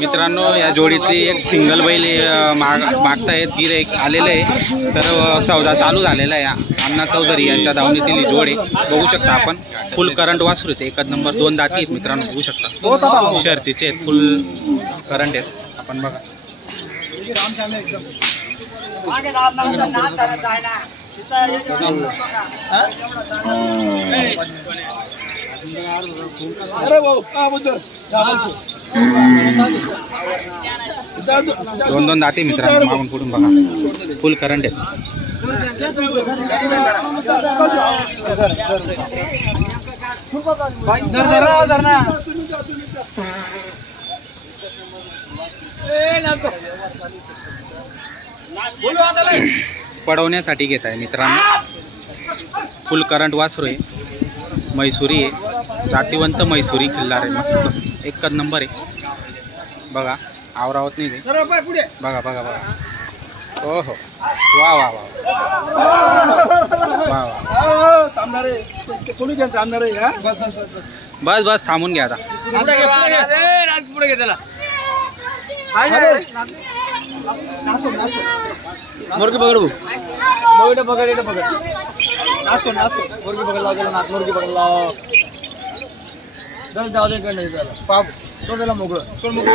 मित्रांनो या जोडीतली एक सिंगल बैल मागतायत गिऱ्हाईक आलेलं आहे, तर सौदा चालू झालेला आहे। अण्णा चौधरी यांच्या दावणीतील जोड आहे, बघू शकता आपण। फुल करंट वासरू आहे, एकच नंबर, 2 दाती आहेत मित्रांनो, बघू शकता। शर्तीचे आहेत, फुल करंट आहेत, आपण बघा। दोन दाती मित्रांनो, मागून पुढून बघा, फुल करंट आहे। पडवण्यासाठी घेत आहे मित्रांनो, फुल करंट वासरू आहे, मैसुरी आहे, जातीवंत मैसुरी खिल्लार आहे, मस्त एकच नंबर आहे बघा। आवरावत नाही बघा बघा बघा, हो हो, वा वा वा वा, बस बस थांबून घ्या आता। मुर्गी पकड़ पकड़ पकड़ पकड़ नासो नासो मुर्गी पकड़ लाओ, गेला नाथ मुर्गी पकड़ लाओ, दर जाओ दे कर नहीं चला पाप तो देला मोगळ सोड मोगळ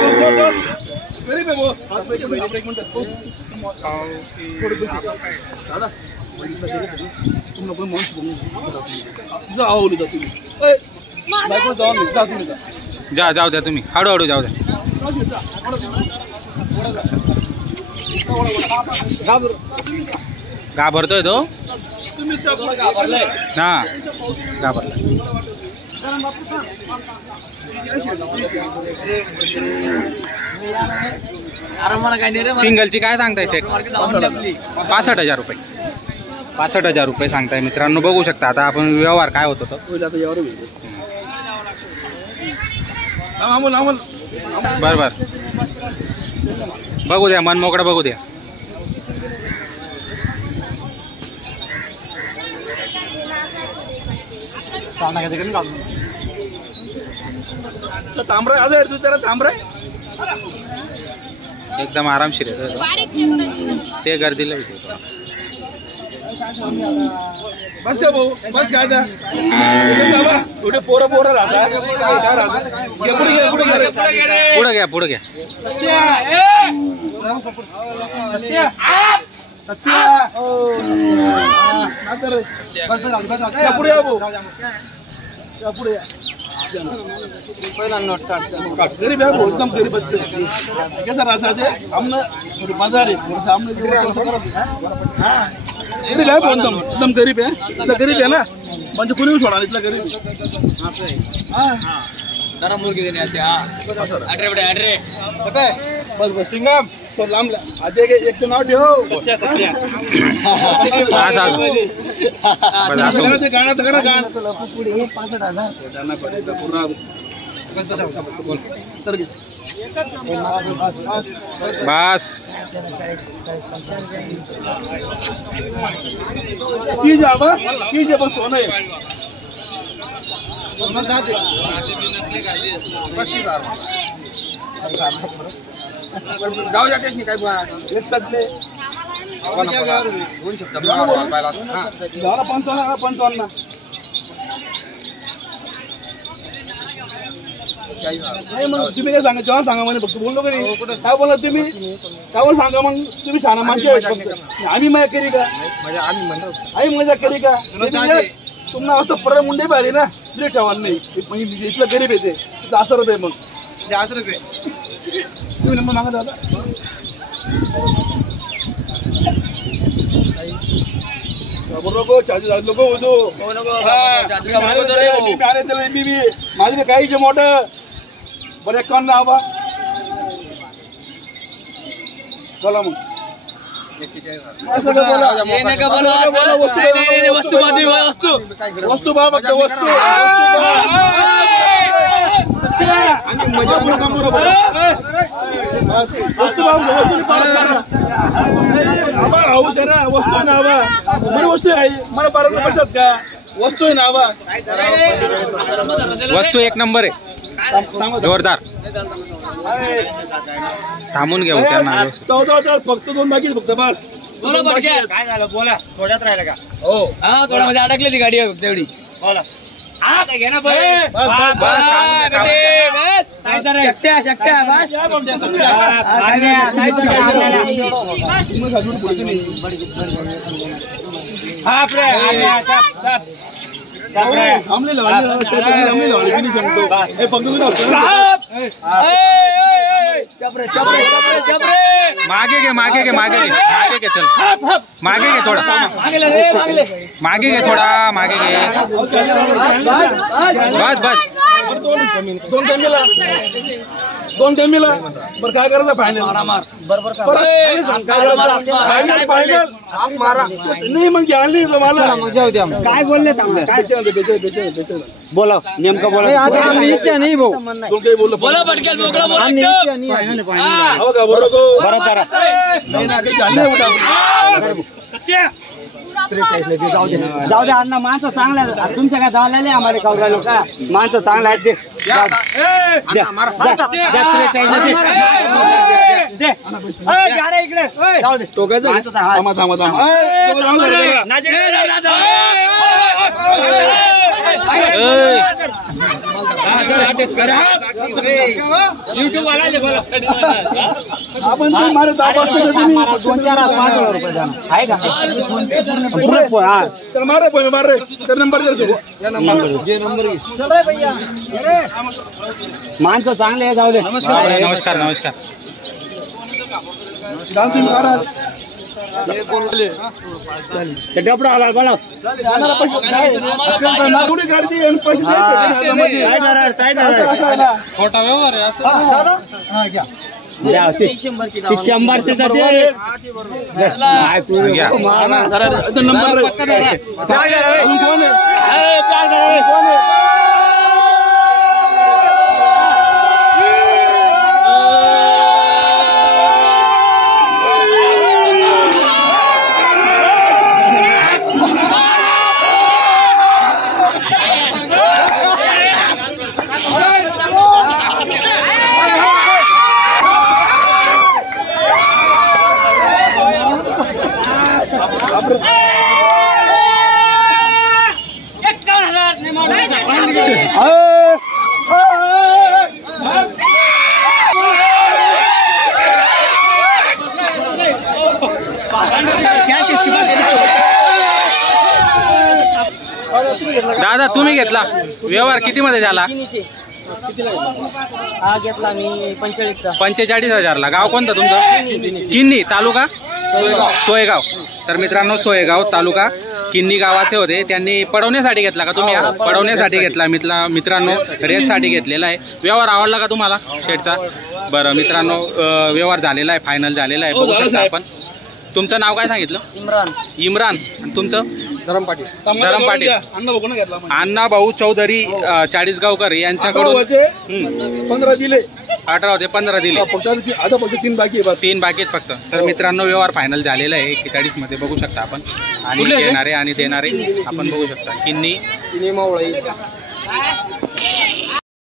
मेरी पे वो हाथ पे के एक मिनट दादा तुम लोग मोन जाओ ले जाओ तुम्ही ए बायको जाओ ले जा तुम्ही जा जाऊ द्या तुम्ही, हळू हळू जाऊ द्या। घाबरतोय तो, हा घाबरला। सिंगलची काय सांगताय सेट? 65,000 रुपये, 65,000 रुपये सांगताय मित्रांनो, बघू शकता। आता आपण व्यवहार काय होत होतो, बर बर बघू द्या, मन मोकळा बघू द्या। तांबरा आजा तू जरा तांबरा एकदम आरामशीर आहे ते, गर्दीला बस का भाऊ, बस काय आता थोडे पोरं पोरं राहतात, पुढे घ्या पुढे घ्या। पुढे पुढे पहिला नोट काट, गरीब है वो, एकदम गरीब बच्चे कैसा रास्ता है हमने बाजार है थोड़ा सामने जो हां गरीब है एकदम गरीब है, इतना गरीब है ना म्हणजे कोणी भी सोडा इतना गरीब हां जरा मुर्गी देने आते हां अड्रे बडे अड्रे बस बस सिंगम तो लांब आजे एक तो नाव ठेव सत्या सत्या बस ते गाणं तर गाणं पुढे 65,000 गाणं पडेल पूर्ण बस चीज आवा चीज बस सोना है 35,000 जाऊ जातेच नाही काय एक सगळे होऊन शकतात झाला 55 नाही मग तुम्ही काय सांगा, जेव्हा सांगा म्हणे फक्त बोललो का नाही, काय बोला तुम्ही काय बोल सांगा, मग तुम्ही शहाणा माणसे आहेत फक्त, आम्ही मजा करी का, आम्ही मजा करी का, तुम्हाला असं परत मुंडे पाहिजे ना, तुझे ठेवाल नाही म्हणजे इथलं गरीब येते तिथं 10 रुपये, मग 10 रुपये तुम्ही नंबर मागा दादा नको चार्ज नको होतो माझे काहीच मोठं बरं 51 आबा चला मग वस्तू बा फक्त वस्तू मजा हाऊस आहे ना, वस्तू आहे ना आबा, मला वस्तू आहे, मला 12 पैशात का वस्तू आहे ना आबा, वस्तू एक नंबर आहे, जोरदार। थांबून घेऊ त्यांना व्यवस्थित. 14 फक्त 2 बाकी फक्त बस. काय झालं बोला थोड्यात राहिलं का? हो हा थोडा म्हणजे अडकलेली गाडी आहे तेवढी. बोला घे ना मागे घे मागे घे मागे घे मागे घे चल मागे घे थोडा मागे घे थोडा मागे घे बस बस. 2 टाइमीला बरं काय करायचं फायनल बरोबर नाही मग आणली मला काय बोलले बोला नेमकं बोला इच्छा नाही भाऊ काही बोललो बोला पटकन मोकळा बोला हो का बरोबर जाऊ दे अण्णा माणसं चांगला तुमच्या काय झालेले आम्हाला काऊ राहिलो का माणसं चांगला आहेत इकडे जाऊ दे युट्यूब आपण मारे 2-4-5 रुपये आहे का मारे पण मारे तर नंबर माणसं चांगले जाऊ दे. नमस्कार नमस्कार. डबडा आला बोला खोटा व्यवहार आहे असं. 100चे नंबर दादा तुम्ही घेतला व्यवहार किती मध्ये झाला? हा घेतला मी 45चा 45,000ला. गाव कोणतं तुमचं? किन्नी तालुका सोयगाव. तर मित्रांनो सोयगाव तालुका किन्नी गावाचे होते. त्यांनी पडवण्यासाठी घेतला का तुम्ही? पडवण्यासाठी घेतला मित्रांनो, रेससाठी घेतलेला आहे. व्यवहार आवडला का तुम्हाला शेडचा? बरं मित्रांनो व्यवहार झालेला आहे, फायनल झालेला आहे. बघू शकता आपण. तुमचं नाव काय सांगितलं? इम्रान. इम्रान. आणि तुमचं? धरम पाटील. अण्णा भाऊ चौधरी 40गावकर यांच्याकडून 15 दिले. 18 होते 15 दिले. आता फक्त 3 बाकी आहे. 3 बाकी आहेत फक्त. तर मित्रांनो व्यवहार फायनल झालेला आहे 41 मध्ये बघू शकता आपण. आणि घेणारे आणि देणारे आपण बघू शकता. किन्नी मावळा